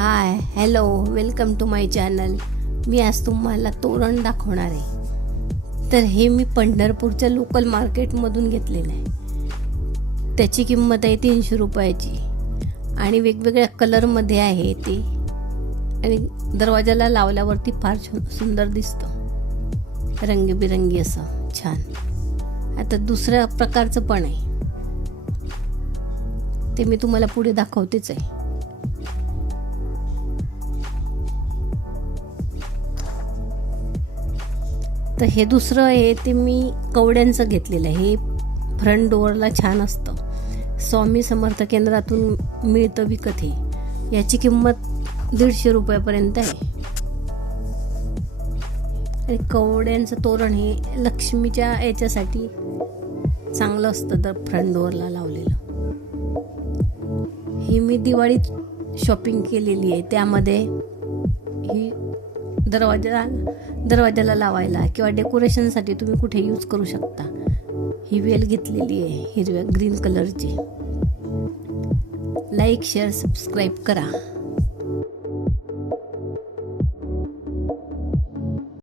Hi hello welcome to my channel मी आज तुम्हाला तोरण दाखवणार आहे. तर हे मी पंढरपूरच्या लोकल मार्केटमधून घेतलेलं आहे. त्याची किंमत आहे तीनशे रुपयाची. आणि वेगवेगळ्या कलरमध्ये आहे ते. आणि दरवाजाला लावल्यावरती फार सुंदर दिसतं. रंगीबिरंगी असं छान. आता दुसऱ्या प्रकारचं पण आहे. ते मी तुम्हाला पुढे दाखवतेच आहे. तर हे दुसरं आहे ते मी कवड्यांचं घेतलेलं आहे. हे फ्रंट डोअरला छान असतं. स्वामी समर्थ केंद्रातून मिळतं विकत हे. याची किंमत दीडशे रुपयापर्यंत आहे. आणि कवड्यांचं तोरण हे लक्ष्मीच्या याच्यासाठी चांगलं असतं तर फ्रंट डोअरला लावलेलं. ही मी दिवाळीत शॉपिंग केलेली आहे. त्यामध्ये ही दरवाजा दरवाजाला लावायला किंवा डेकोरेशनसाठी तुम्ही कुठे यूज करू शकता. ही वेल घेतलेली आहे हिरव्या ग्रीन कलरची. लाईक शेअर सबस्क्राईब करा.